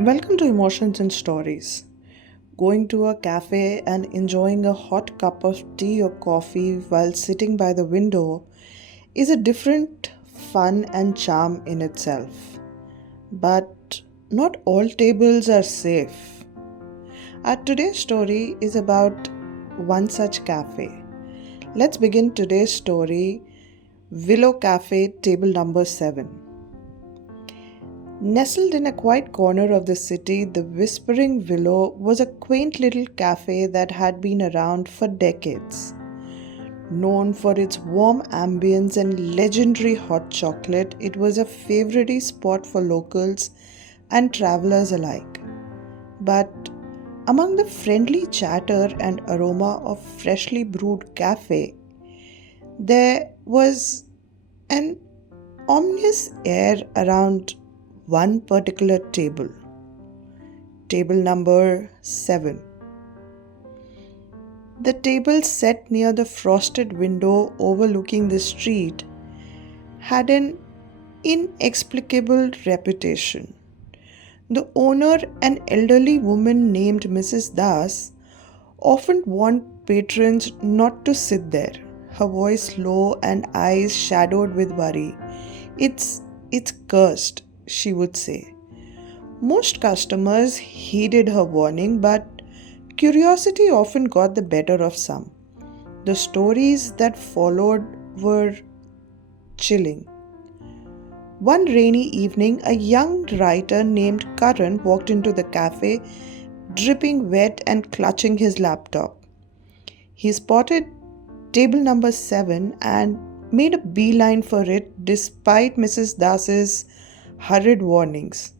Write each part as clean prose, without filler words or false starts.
Welcome to Emotions and Stories. Going to a cafe and enjoying a hot cup of tea or coffee while sitting by the window is a different fun and charm in itself. But not all tables are safe. Our today's story is about one such cafe. Let's begin today's story, Willow Cafe, table number 7. Nestled in a quiet corner of the city, the Whispering Willow was a quaint little cafe that had been around for decades. Known for its warm ambience and legendary hot chocolate, it was a favorite spot for locals and travelers alike. But among the friendly chatter and aroma of freshly brewed cafe, there was an ominous air around one particular table, table number 7. The table set near the frosted window overlooking the street had an inexplicable reputation. The owner, an elderly woman named Mrs. Das, often warned patrons not to sit there, her voice low and eyes shadowed with worry. It's cursed, she would say. Most customers heeded her warning, but curiosity often got the better of some. The stories that followed were chilling. One rainy evening, a young writer named Karan walked into the cafe, dripping wet and clutching his laptop. He spotted table number 7 and made a beeline for it despite Mrs. Das's hurried warnings.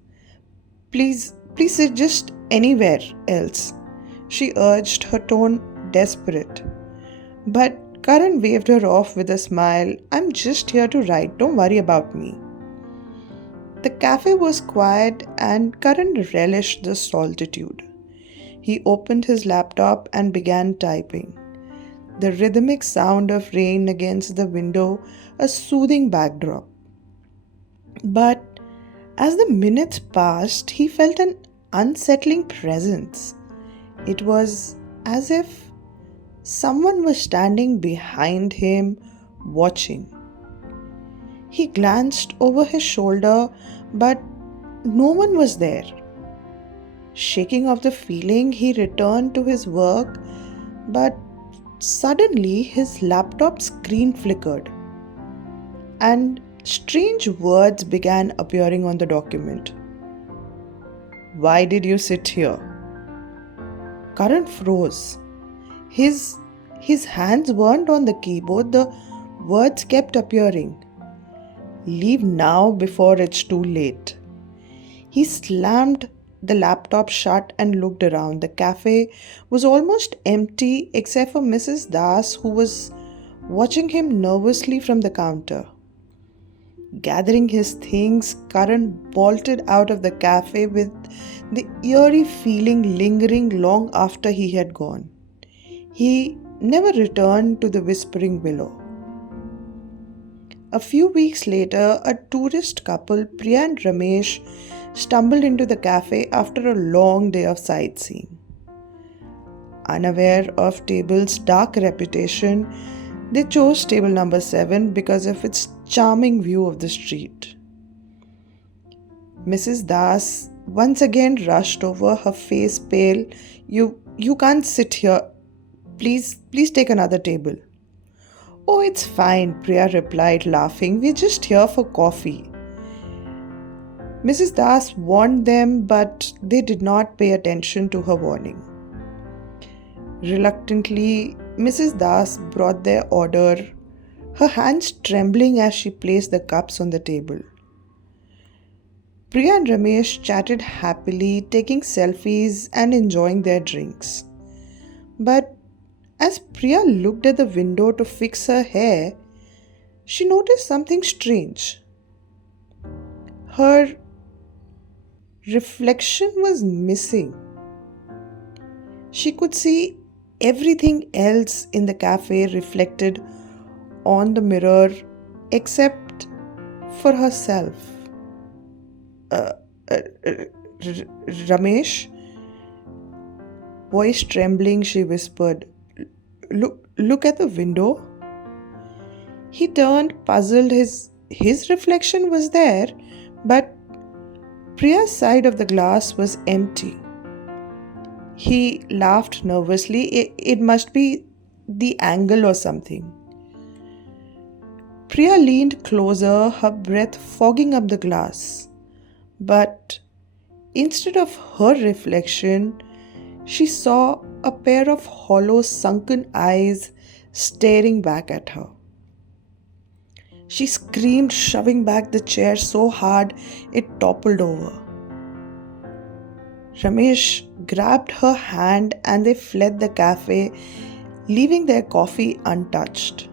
Please sit just anywhere else, she urged, her tone desperate. But Karan waved her off with a smile. I'm just here to write, don't worry about me. The cafe was quiet and Karan relished the solitude. He opened his laptop and began typing. The rhythmic sound of rain against the window, a soothing backdrop. But as the minutes passed, he felt an unsettling presence. It was as if someone was standing behind him, watching. He glanced over his shoulder, but no one was there. Shaking off the feeling, he returned to his work, but suddenly his laptop screen flickered, and strange words began appearing on the document. Why did you sit here? Karan froze. His hands weren't on the keyboard, the words kept appearing. Leave now before it's too late. He slammed the laptop shut and looked around. The cafe was almost empty except for Mrs. Das, who was watching him nervously from the counter. Gathering his things, Karan bolted out of the cafe with the eerie feeling lingering long after he had gone. He never returned to the Whispering Willow. A few weeks later, a tourist couple, Priya and Ramesh, stumbled into the cafe after a long day of sightseeing. Unaware of table's dark reputation, they chose table number 7 because of its charming view of the street. Mrs. Das once again rushed over, her face pale. You can't sit here. Please take another table. Oh, it's fine, Priya replied, laughing. We're just here for coffee. Mrs. Das warned them, but they did not pay attention to her warning. Reluctantly, Mrs. Das brought their order, her hands trembling as she placed the cups on the table. Priya and Ramesh chatted happily, taking selfies and enjoying their drinks. But as Priya looked at the window to fix her hair, she noticed something strange. Her reflection was missing. She could see everything else in the cafe reflected on the mirror except for herself. Ramesh, voice trembling, she whispered, look at the window. He turned, puzzled. His reflection was there, but Priya's side of the glass was empty. He laughed nervously. It must be the angle or something. Priya leaned closer, her breath fogging up the glass. But instead of her reflection, she saw a pair of hollow, sunken eyes staring back at her. She screamed, shoving back the chair so hard it toppled over. Ramesh grabbed her hand and they fled the cafe, leaving their coffee untouched.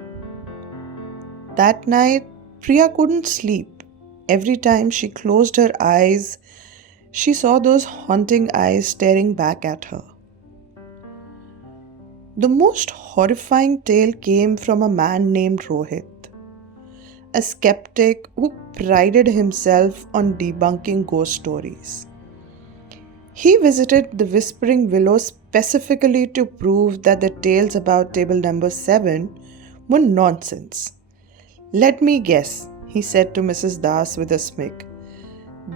That night, Priya couldn't sleep. Every time she closed her eyes, she saw those haunting eyes staring back at her. The most horrifying tale came from a man named Rohit, a skeptic who prided himself on debunking ghost stories. He visited the Whispering Willow specifically to prove that the tales about table number 7 were nonsense. "Let me guess," he said to Mrs. Das with a smirk.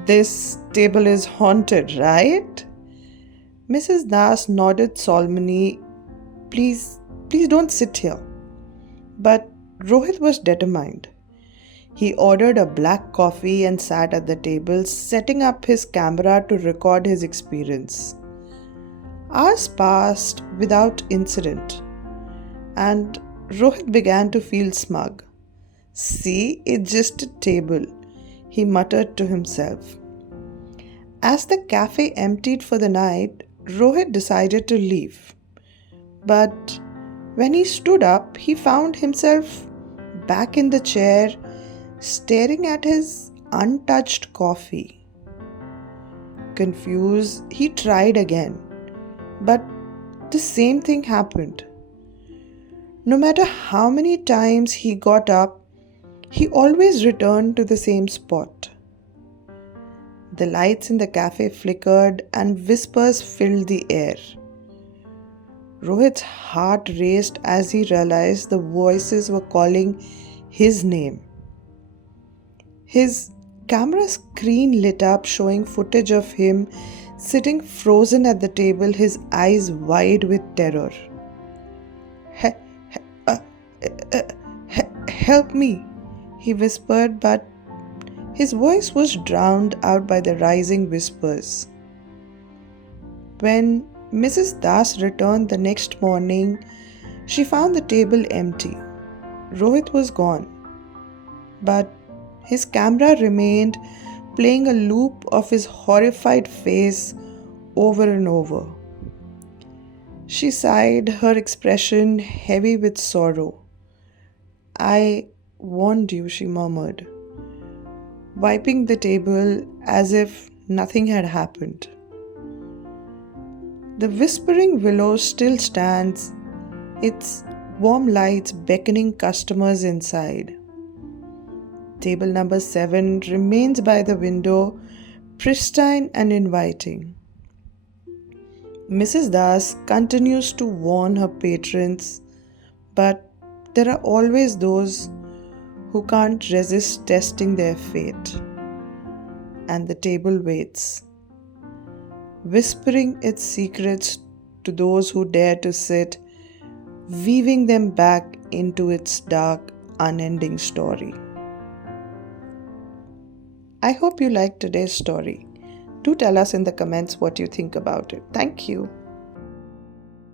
"This table is haunted, right?" Mrs. Das nodded solemnly. Please don't sit here." But Rohit was determined. He ordered a black coffee and sat at the table, setting up his camera to record his experience. Hours passed without incident, and Rohit began to feel smug. "See, it's just a table," he muttered to himself. As the cafe emptied for the night, Rohit decided to leave. But when he stood up, he found himself back in the chair, staring at his untouched coffee. Confused, he tried again, but the same thing happened. No matter how many times he got up, he always returned to the same spot. The lights in the cafe flickered and whispers filled the air. Rohit's heart raced as he realized the voices were calling his name. His camera screen lit up, showing footage of him sitting frozen at the table, his eyes wide with terror. Help me," he whispered, but his voice was drowned out by the rising whispers. When Mrs. Das returned the next morning, she found the table empty. Rohit was gone, but his camera remained, playing a loop of his horrified face over and over. She sighed, her expression heavy with sorrow. "I warned you," she murmured, wiping the table as if nothing had happened. The Whispering Willow still stands, its warm lights beckoning customers inside. Table number 7 remains by the window, pristine and inviting. Mrs. Das continues to warn her patrons, but there are always those who can't resist testing their fate. And the table waits, whispering its secrets to those who dare to sit, weaving them back into its dark, unending story. I hope you liked today's story. Do tell us in the comments what you think about it. Thank you.